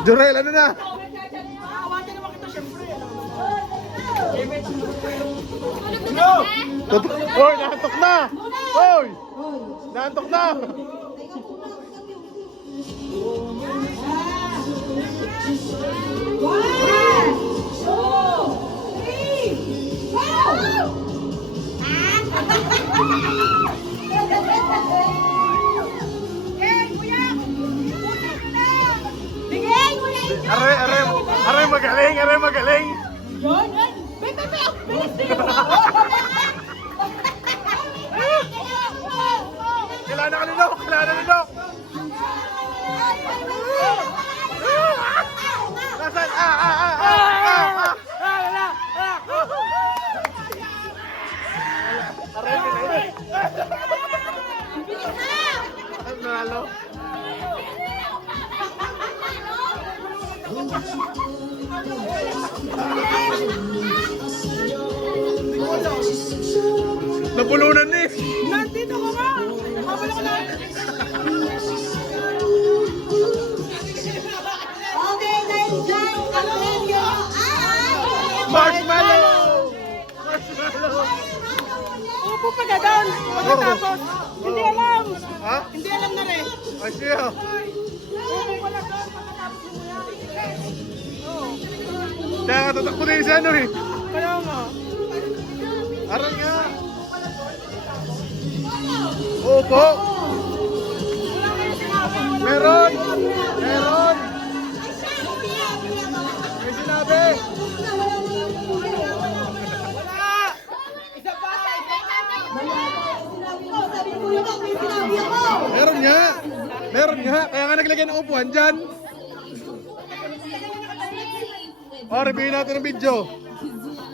Jorel, ano na? Awatin naman kita, syempre. Hoy, naantok na! Hoy! Naantok na! Aray magaling, aray magaling! Yan, yan. Bilis din mo. Kailangan ka nilok! Kailangan ka nilok! Nasaan? Aray, pinay. Nalo. Nabulunan ni. Nandito ko nga. Nakabala ko na. Okay, dahil dyan, ang premyo ay... Marshmallow! Marshmallow! Upo pa na doon. Pagkatapos. Hindi alam. Ha? Hindi alam na rin. Ay siya. Upo pa na doon. Pagkatapos mo yan. Kaya nga tatakbo na yung isa ano eh. Kaya nga. Aral nga. Opo. Meron. Meron. May sinabi. Meron nga. Meron nga. Kaya nga naglagay ng upuan dyan. O, review natin ang video.